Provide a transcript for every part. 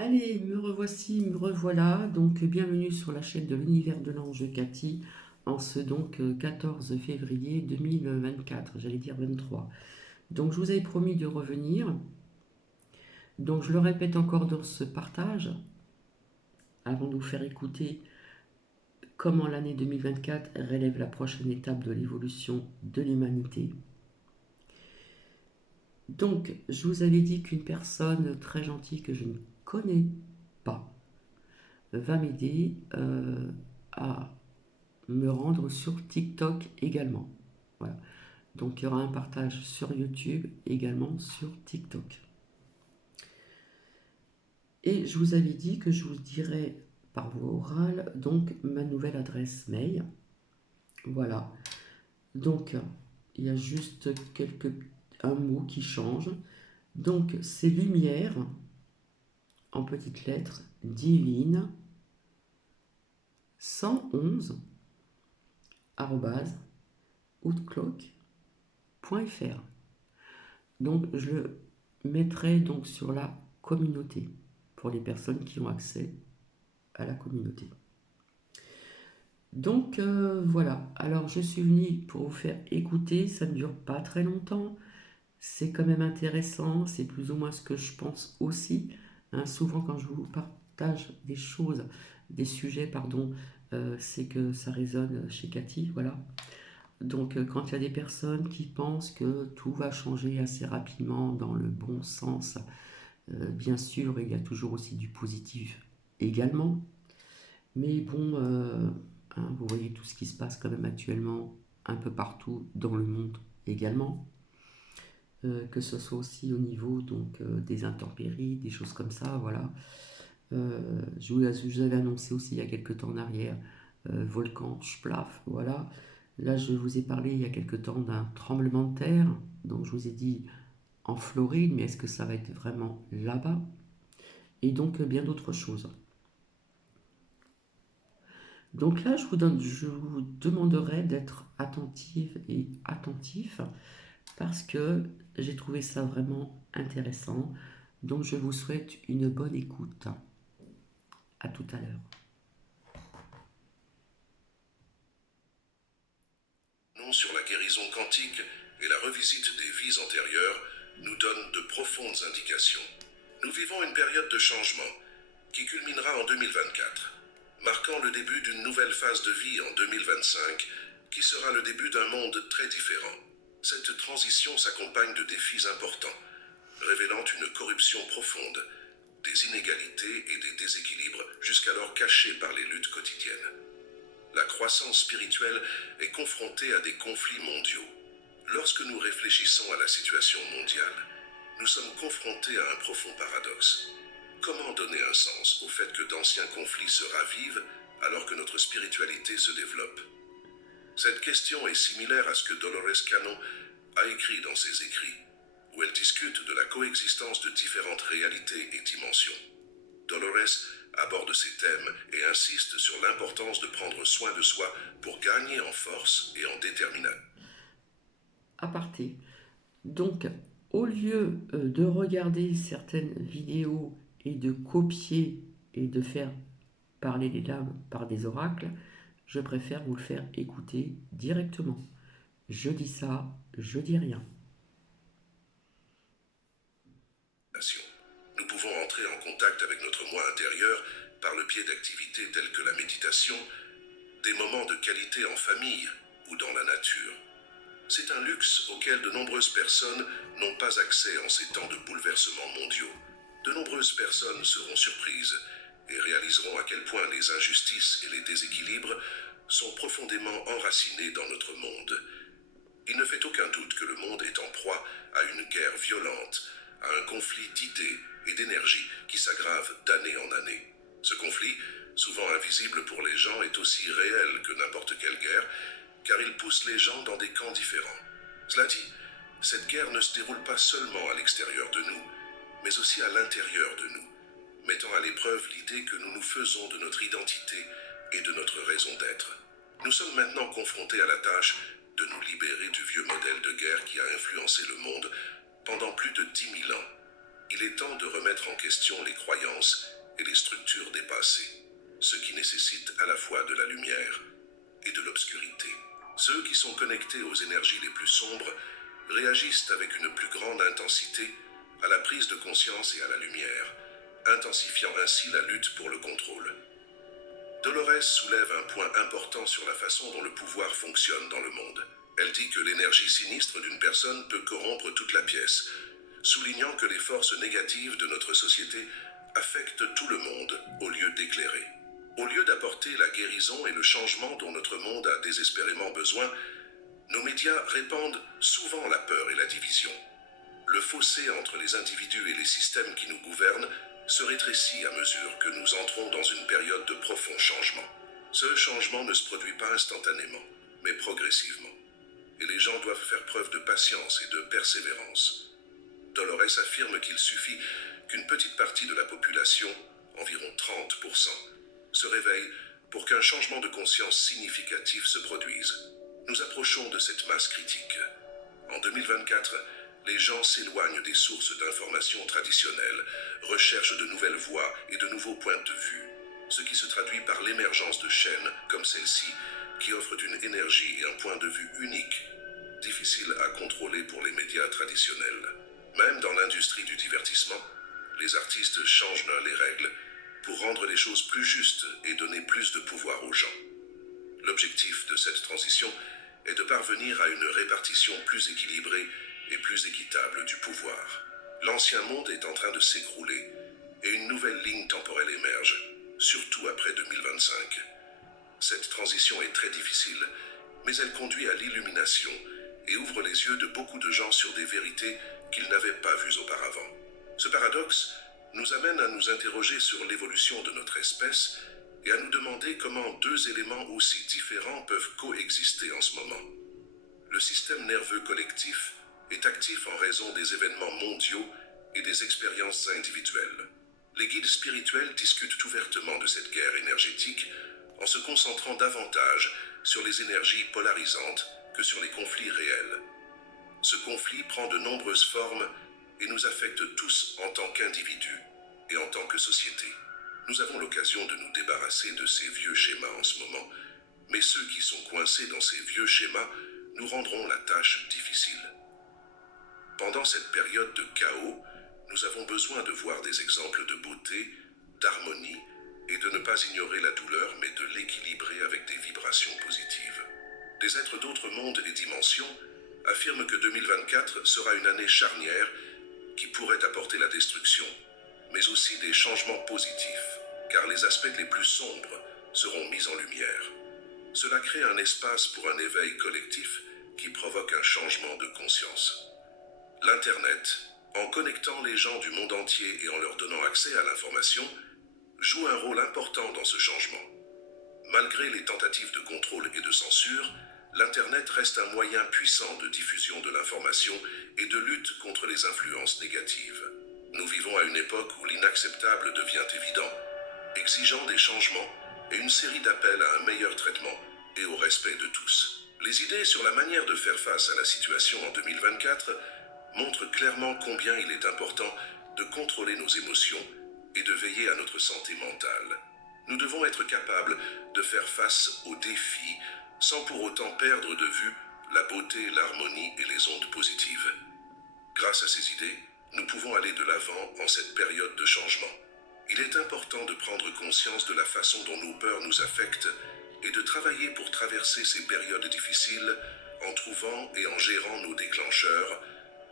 Allez, me revoici, me revoilà. Donc, bienvenue sur la chaîne de l'univers de l'ange Cathy en ce 14 février 2024, j'allais dire 23. Donc, je vous avais promis de revenir. Donc, je le répète encore dans ce partage, avant de vous faire écouter comment l'année 2024 relève la prochaine étape de l'évolution de l'humanité. Donc, je vous avais dit qu'une personne très gentille que je ne connais pas va m'aider à me rendre sur TikTok également. Voilà. Donc il y aura un partage sur YouTube également sur TikTok. Et je vous avais dit que je vous dirais par voie orale donc ma nouvelle adresse mail. Voilà. Donc il y a juste un mot qui change. Donc c'est lumière en petites lettres divine 111 outlook.fr. Donc je le mettrai donc sur la communauté pour les personnes qui ont accès à la communauté. Donc voilà, alors je suis venue pour vous faire écouter, ça ne dure pas très longtemps, c'est quand même intéressant, c'est plus ou moins ce que je pense aussi. Hein, souvent quand je vous partage des choses, des sujets, pardon, c'est que ça résonne chez Cathy, voilà. Donc quand il y a des personnes qui pensent que tout va changer assez rapidement dans le bon sens, bien sûr, il y a toujours aussi du positif également. Mais bon, hein, vous voyez tout ce qui se passe quand même actuellement un peu partout dans le monde également. Que ce soit aussi au niveau des intempéries, des choses comme ça, voilà. Je vous avais annoncé aussi il y a quelques temps en arrière, volcan, Splaf, voilà. Là, je vous ai parlé il y a quelques temps d'un tremblement de terre, donc je vous ai dit en Floride, mais est-ce que ça va être vraiment là-bas? Et donc bien d'autres choses. Donc là, je vous demanderai d'être attentive et attentif parce que j'ai trouvé ça vraiment intéressant. Donc je vous souhaite une bonne écoute. À tout à l'heure. Sur la guérison quantique et la revisite des vies antérieures nous donnent de profondes indications. Nous vivons une période de changement qui culminera en 2024, marquant le début d'une nouvelle phase de vie en 2025 qui sera le début d'un monde très différent. Cette transition s'accompagne de défis importants, révélant une corruption profonde, des inégalités et des déséquilibres jusqu'alors cachés par les luttes quotidiennes. La croissance spirituelle est confrontée à des conflits mondiaux. Lorsque nous réfléchissons à la situation mondiale, nous sommes confrontés à un profond paradoxe. Comment donner un sens au fait que d'anciens conflits se ravivent alors que notre spiritualité se développe? Cette question est similaire à ce que Dolores Cannon a écrit dans ses écrits, où elle discute de la coexistence de différentes réalités et dimensions. Dolores aborde ces thèmes et insiste sur l'importance de prendre soin de soi pour gagner en force et en détermination. Aparté. Donc, au lieu de regarder certaines vidéos et de copier et de faire parler les lames par des oracles, je préfère vous le faire écouter directement. Je dis ça, je dis rien. Nous pouvons entrer en contact avec notre moi intérieur par le biais d'activités telles que la méditation, des moments de qualité en famille ou dans la nature. C'est un luxe auquel de nombreuses personnes n'ont pas accès en ces temps de bouleversements mondiaux. De nombreuses personnes seront surprises et réaliseront à quel point les injustices et les déséquilibres sont profondément enracinés dans notre monde. Il ne fait aucun doute que le monde est en proie à une guerre violente, à un conflit d'idées et d'énergie qui s'aggrave d'année en année. Ce conflit, souvent invisible pour les gens, est aussi réel que n'importe quelle guerre, car il pousse les gens dans des camps différents. Cela dit, cette guerre ne se déroule pas seulement à l'extérieur de nous, mais aussi à l'intérieur de nous, mettant à l'épreuve l'idée que nous nous faisons de notre identité et de notre raison d'être. Nous sommes maintenant confrontés à la tâche de nous libérer du vieux modèle de guerre qui a influencé le monde pendant plus de 10 000 ans. Il est temps de remettre en question les croyances et les structures dépassées, ce qui nécessite à la fois de la lumière et de l'obscurité. Ceux qui sont connectés aux énergies les plus sombres réagissent avec une plus grande intensité à la prise de conscience et à la lumière, intensifiant ainsi la lutte pour le contrôle. Dolores soulève un point important sur la façon dont le pouvoir fonctionne dans le monde. Elle dit que l'énergie sinistre d'une personne peut corrompre toute la pièce, soulignant que les forces négatives de notre société affectent tout le monde au lieu d'éclairer. Au lieu d'apporter la guérison et le changement dont notre monde a désespérément besoin, nos médias répandent souvent la peur et la division. Le fossé entre les individus et les systèmes qui nous gouvernent se rétrécit à mesure que nous entrons dans une période de profond changement. Ce changement ne se produit pas instantanément, mais progressivement. Et les gens doivent faire preuve de patience et de persévérance. Dolores affirme qu'il suffit qu'une petite partie de la population, environ 30%, se réveille pour qu'un changement de conscience significatif se produise. Nous approchons de cette masse critique. En 2024, les gens s'éloignent des sources d'informations traditionnelles, recherchent de nouvelles voies et de nouveaux points de vue, ce qui se traduit par l'émergence de chaînes comme celle-ci, qui offrent une énergie et un point de vue unique, difficile à contrôler pour les médias traditionnels. Même dans l'industrie du divertissement, les artistes changent les règles pour rendre les choses plus justes et donner plus de pouvoir aux gens. L'objectif de cette transition est de parvenir à une répartition plus équilibrée et plus équitable du pouvoir. L'ancien monde est en train de s'écrouler et une nouvelle ligne temporelle émerge, surtout après 2025. Cette transition est très difficile, mais elle conduit à l'illumination et ouvre les yeux de beaucoup de gens sur des vérités qu'ils n'avaient pas vues auparavant. Ce paradoxe nous amène à nous interroger sur l'évolution de notre espèce et à nous demander comment deux éléments aussi différents peuvent coexister en ce moment. Le système nerveux collectif est actif en raison des événements mondiaux et des expériences individuelles. Les guides spirituels discutent ouvertement de cette guerre énergétique en se concentrant davantage sur les énergies polarisantes que sur les conflits réels. Ce conflit prend de nombreuses formes et nous affecte tous en tant qu'individus et en tant que société. Nous avons l'occasion de nous débarrasser de ces vieux schémas en ce moment, mais ceux qui sont coincés dans ces vieux schémas nous rendront la tâche difficile. Pendant cette période de chaos, nous avons besoin de voir des exemples de beauté, d'harmonie et de ne pas ignorer la douleur, mais de l'équilibrer avec des vibrations positives. Des êtres d'autres mondes et dimensions affirment que 2024 sera une année charnière qui pourrait apporter la destruction, mais aussi des changements positifs, car les aspects les plus sombres seront mis en lumière. Cela crée un espace pour un éveil collectif qui provoque un changement de conscience. L'Internet, en connectant les gens du monde entier et en leur donnant accès à l'information, joue un rôle important dans ce changement. Malgré les tentatives de contrôle et de censure, l'Internet reste un moyen puissant de diffusion de l'information et de lutte contre les influences négatives. Nous vivons à une époque où l'inacceptable devient évident, exigeant des changements et une série d'appels à un meilleur traitement et au respect de tous. Les idées sur la manière de faire face à la situation en 2024 montrent clairement combien il est important de contrôler nos émotions et de veiller à notre santé mentale. Nous devons être capables de faire face aux défis sans pour autant perdre de vue la beauté, l'harmonie et les ondes positives. Grâce à ces idées, nous pouvons aller de l'avant en cette période de changement. Il est important de prendre conscience de la façon dont nos peurs nous affectent et de travailler pour traverser ces périodes difficiles en trouvant et en gérant nos déclencheurs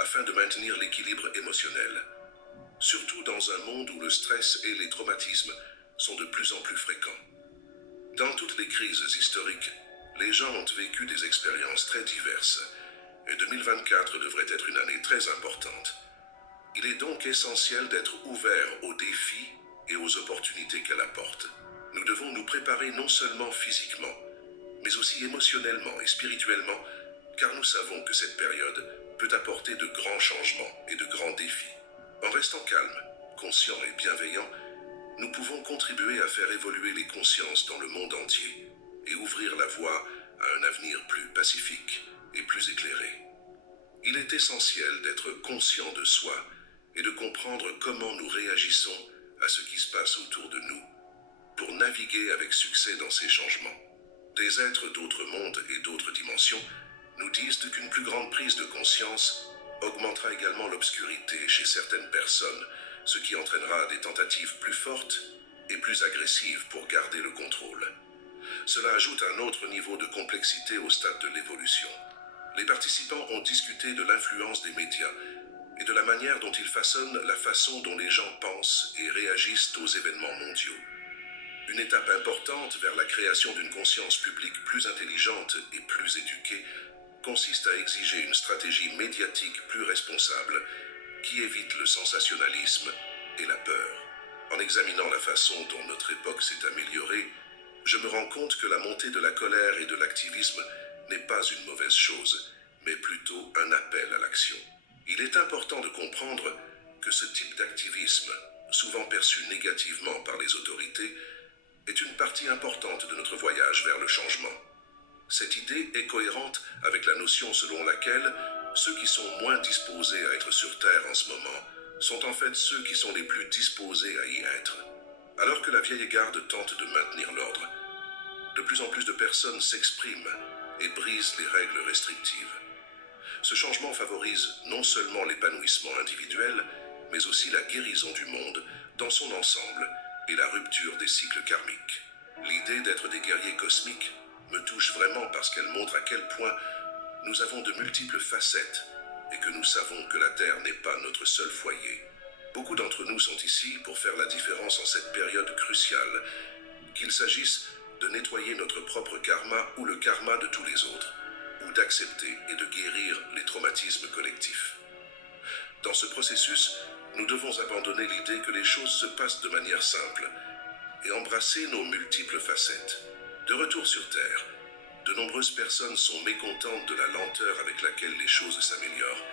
afin de maintenir l'équilibre émotionnel. Surtout dans un monde où le stress et les traumatismes sont de plus en plus fréquents. Dans toutes les crises historiques, les gens ont vécu des expériences très diverses, et 2024 devrait être une année très importante. Il est donc essentiel d'être ouvert aux défis et aux opportunités qu'elle apporte. Nous devons nous préparer non seulement physiquement, mais aussi émotionnellement et spirituellement, car nous savons que cette période peut apporter de grands changements et de grands défis. En restant calme, conscient et bienveillant, nous pouvons contribuer à faire évoluer les consciences dans le monde entier et ouvrir la voie à un avenir plus pacifique et plus éclairé. Il est essentiel d'être conscient de soi et de comprendre comment nous réagissons à ce qui se passe autour de nous, pour naviguer avec succès dans ces changements. Des êtres d'autres mondes et d'autres dimensions nous disent qu'une plus grande prise de conscience augmentera également l'obscurité chez certaines personnes, ce qui entraînera des tentatives plus fortes et plus agressives pour garder le contrôle. Cela ajoute un autre niveau de complexité au stade de l'évolution. Les participants ont discuté de l'influence des médias et de la manière dont ils façonnent la façon dont les gens pensent et réagissent aux événements mondiaux. Une étape importante vers la création d'une conscience publique plus intelligente et plus éduquée consiste à exiger une stratégie médiatique plus responsable qui évite le sensationnalisme et la peur. En examinant la façon dont notre époque s'est améliorée, je me rends compte que la montée de la colère et de l'activisme n'est pas une mauvaise chose, mais plutôt un appel à l'action. Il est important de comprendre que ce type d'activisme, souvent perçu négativement par les autorités, est une partie importante de notre voyage vers le changement. Cette idée est cohérente avec la notion selon laquelle ceux qui sont moins disposés à être sur Terre en ce moment sont en fait ceux qui sont les plus disposés à y être. Alors que la vieille garde tente de maintenir l'ordre, de plus en plus de personnes s'expriment et brisent les règles restrictives. Ce changement favorise non seulement l'épanouissement individuel, mais aussi la guérison du monde dans son ensemble et la rupture des cycles karmiques. L'idée d'être des guerriers cosmiques me touche vraiment parce qu'elle montre à quel point nous avons de multiples facettes et que nous savons que la Terre n'est pas notre seul foyer. Beaucoup d'entre nous sont ici pour faire la différence en cette période cruciale, qu'il s'agisse de nettoyer notre propre karma ou le karma de tous les autres, ou d'accepter et de guérir les traumatismes collectifs. Dans ce processus, nous devons abandonner l'idée que les choses se passent de manière simple et embrasser nos multiples facettes. De retour sur Terre, de nombreuses personnes sont mécontentes de la lenteur avec laquelle les choses s'améliorent,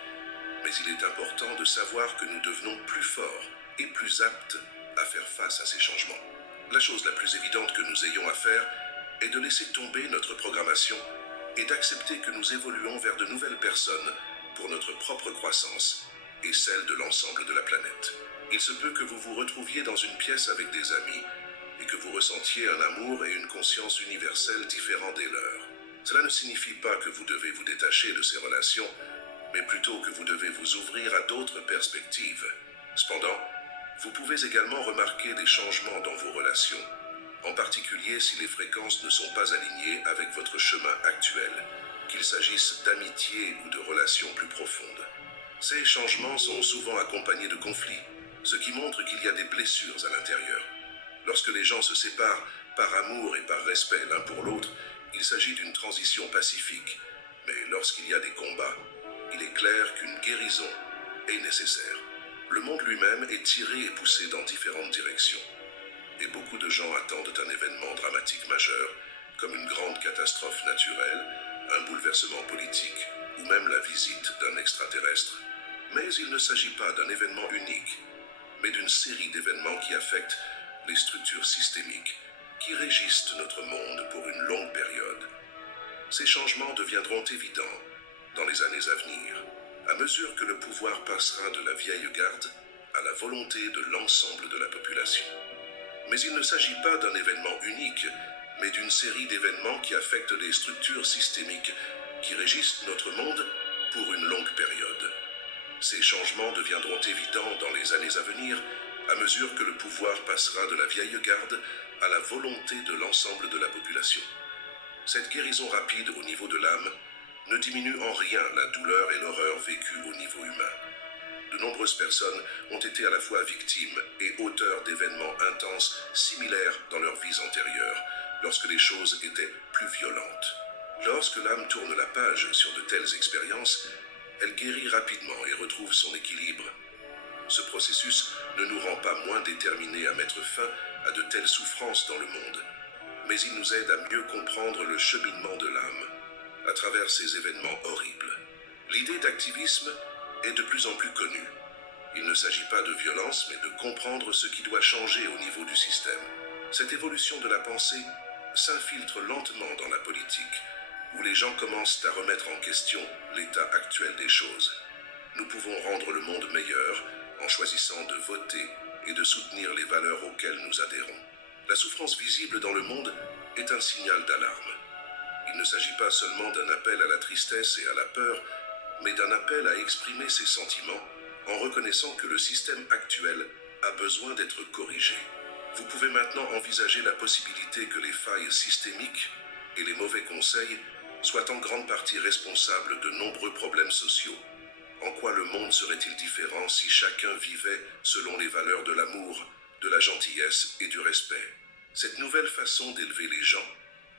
mais il est important de savoir que nous devenons plus forts et plus aptes à faire face à ces changements. La chose la plus évidente que nous ayons à faire est de laisser tomber notre programmation et d'accepter que nous évoluons vers de nouvelles personnes pour notre propre croissance et celle de l'ensemble de la planète. Il se peut que vous vous retrouviez dans une pièce avec des amis et que vous ressentiez un amour et une conscience universelle différents des leurs. Cela ne signifie pas que vous devez vous détacher de ces relations, mais plutôt que vous devez vous ouvrir à d'autres perspectives. Cependant, vous pouvez également remarquer des changements dans vos relations, en particulier si les fréquences ne sont pas alignées avec votre chemin actuel, qu'il s'agisse d'amitié ou de relations plus profondes. Ces changements sont souvent accompagnés de conflits, ce qui montre qu'il y a des blessures à l'intérieur. Lorsque les gens se séparent par amour et par respect l'un pour l'autre, il s'agit d'une transition pacifique. Mais lorsqu'il y a des combats, il est clair qu'une guérison est nécessaire. Le monde lui-même est tiré et poussé dans différentes directions. Et beaucoup de gens attendent un événement dramatique majeur, comme une grande catastrophe naturelle, un bouleversement politique, ou même la visite d'un extraterrestre. Mais il ne s'agit pas d'un événement unique, mais d'une série d'événements qui affectent les structures systémiques qui régissent notre monde pour une longue période. Ces changements deviendront évidents dans les années à venir, à mesure que le pouvoir passera de la vieille garde à la volonté de l'ensemble de la population. Mais il ne s'agit pas d'un événement unique, mais d'une série d'événements qui affectent les structures systémiques qui régissent notre monde pour une longue période. Ces changements deviendront évidents dans les années à venir, à mesure que le pouvoir passera de la vieille garde à la volonté de l'ensemble de la population. Cette guérison rapide au niveau de l'âme ne diminue en rien la douleur et l'horreur vécues au niveau humain. De nombreuses personnes ont été à la fois victimes et auteurs d'événements intenses similaires dans leurs vies antérieures, lorsque les choses étaient plus violentes. Lorsque l'âme tourne la page sur de telles expériences, elle guérit rapidement et retrouve son équilibre. Ce processus ne nous rend pas moins déterminés à mettre fin à de telles souffrances dans le monde, mais il nous aide à mieux comprendre le cheminement de l'âme à travers ces événements horribles. L'idée d'activisme est de plus en plus connue. Il ne s'agit pas de violence, mais de comprendre ce qui doit changer au niveau du système. Cette évolution de la pensée s'infiltre lentement dans la politique, où les gens commencent à remettre en question l'état actuel des choses. Nous pouvons rendre le monde meilleur en choisissant de voter et de soutenir les valeurs auxquelles nous adhérons. La souffrance visible dans le monde est un signal d'alarme. Il ne s'agit pas seulement d'un appel à la tristesse et à la peur, mais d'un appel à exprimer ses sentiments en reconnaissant que le système actuel a besoin d'être corrigé. Vous pouvez maintenant envisager la possibilité que les failles systémiques et les mauvais conseils soient en grande partie responsables de nombreux problèmes sociaux. En quoi le monde serait-il différent si chacun vivait selon les valeurs de l'amour, de la gentillesse et du respect? Cette nouvelle façon d'élever les gens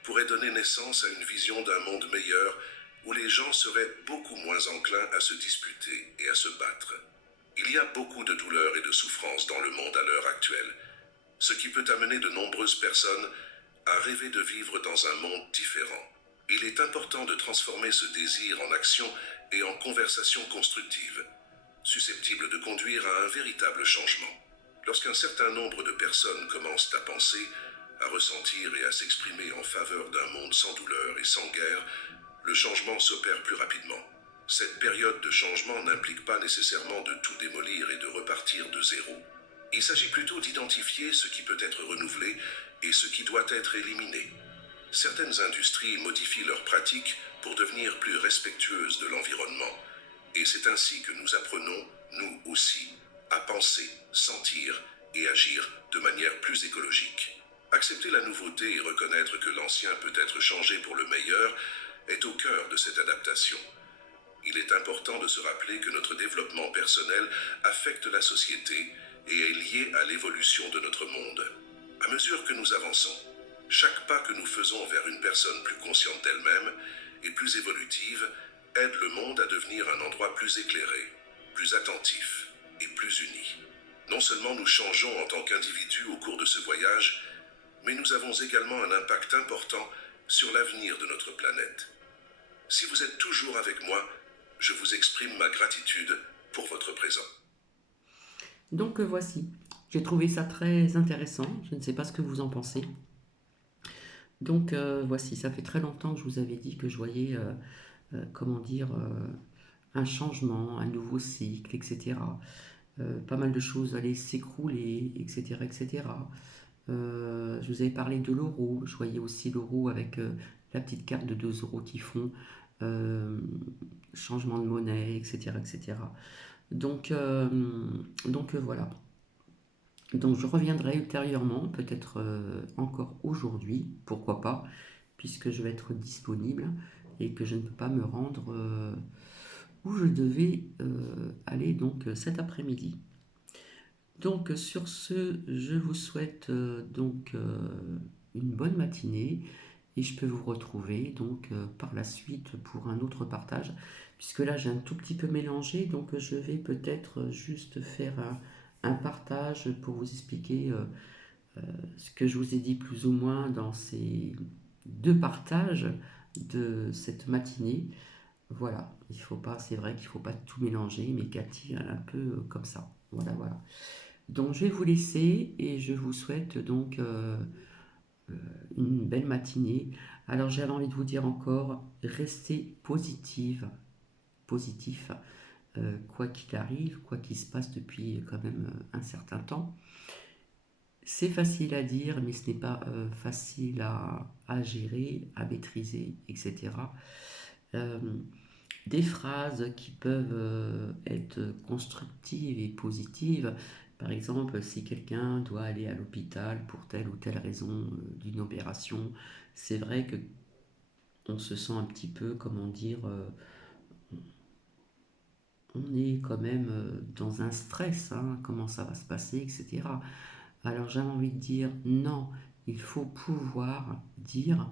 pourrait donner naissance à une vision d'un monde meilleur où les gens seraient beaucoup moins enclins à se disputer et à se battre. Il y a beaucoup de douleurs et de souffrances dans le monde à l'heure actuelle, ce qui peut amener de nombreuses personnes à rêver de vivre dans un monde différent. Il est important de transformer ce désir en action et en conversation constructive, susceptible de conduire à un véritable changement. Lorsqu'un certain nombre de personnes commencent à penser, à ressentir et à s'exprimer en faveur d'un monde sans douleur et sans guerre, le changement s'opère plus rapidement. Cette période de changement n'implique pas nécessairement de tout démolir et de repartir de zéro. Il s'agit plutôt d'identifier ce qui peut être renouvelé et ce qui doit être éliminé. Certaines industries modifient leurs pratiques pour devenir plus respectueuses de l'environnement, et c'est ainsi que nous apprenons, nous aussi, à penser, sentir et agir de manière plus écologique. Accepter la nouveauté et reconnaître que l'ancien peut être changé pour le meilleur est au cœur de cette adaptation. Il est important de se rappeler que notre développement personnel affecte la société et est lié à l'évolution de notre monde. À mesure que nous avançons, chaque pas que nous faisons vers une personne plus consciente d'elle-même et plus évolutive aide le monde à devenir un endroit plus éclairé, plus attentif et plus uni. Non seulement nous changeons en tant qu'individus au cours de ce voyage, mais nous avons également un impact important sur l'avenir de notre planète. Si vous êtes toujours avec moi, je vous exprime ma gratitude pour votre présence. Donc voici, j'ai trouvé ça très intéressant, je ne sais pas ce que vous en pensez. Donc voici, ça fait très longtemps que je vous avais dit que je voyais, comment dire, un changement, un nouveau cycle, etc. Pas mal de choses allaient s'écrouler, etc., etc. Je vous avais parlé de l'euro, je voyais aussi l'euro avec la petite carte de 2 euros qui font euh, changement de monnaie, etc., etc. Donc voilà. Donc je reviendrai ultérieurement, peut-être encore aujourd'hui, pourquoi pas, puisque je vais être disponible et que je ne peux pas me rendre où je devais aller donc cet après-midi. Donc sur ce, je vous souhaite une bonne matinée et je peux vous retrouver donc par la suite pour un autre partage, puisque là j'ai un tout petit peu mélangé, donc je vais peut-être juste faire un partage pour vous expliquer ce que je vous ai dit plus ou moins dans ces deux partages de cette matinée. Voilà, il faut pas, c'est vrai qu'il ne faut pas tout mélanger, mais Cathy elle est un peu comme ça. Voilà, voilà. Donc je vais vous laisser et je vous souhaite donc une belle matinée. Alors j'avais envie de vous dire encore, restez positive, positif, quoi qu'il arrive, quoi qu'il se passe depuis quand même un certain temps. C'est facile à dire, mais ce n'est pas facile à gérer, à maîtriser, etc. Euh, des phrases qui peuvent être constructives et positives. Par exemple, si quelqu'un doit aller à l'hôpital pour telle ou telle raison d'une opération, c'est vrai que on se sent un petit peu, comment dire, on est quand même dans un stress, hein, comment ça va se passer, etc. Alors j'avais envie de dire non, il faut pouvoir dire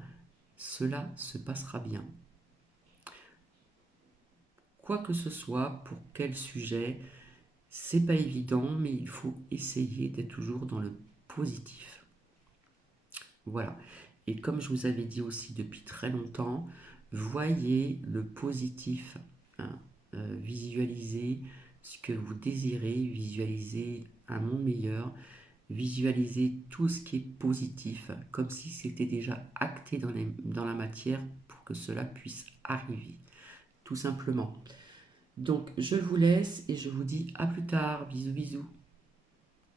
cela se passera bien. Quoi que ce soit, pour quel sujet, c'est pas évident, mais il faut essayer d'être toujours dans le positif. Voilà. Et comme je vous avais dit aussi depuis très longtemps, voyez le positif, hein. Visualisez ce que vous désirez, visualisez un monde meilleur, visualisez tout ce qui est positif, comme si c'était déjà acté dans la matière pour que cela puisse arriver, tout simplement. Donc je vous laisse et je vous dis à plus tard. Bisous bisous.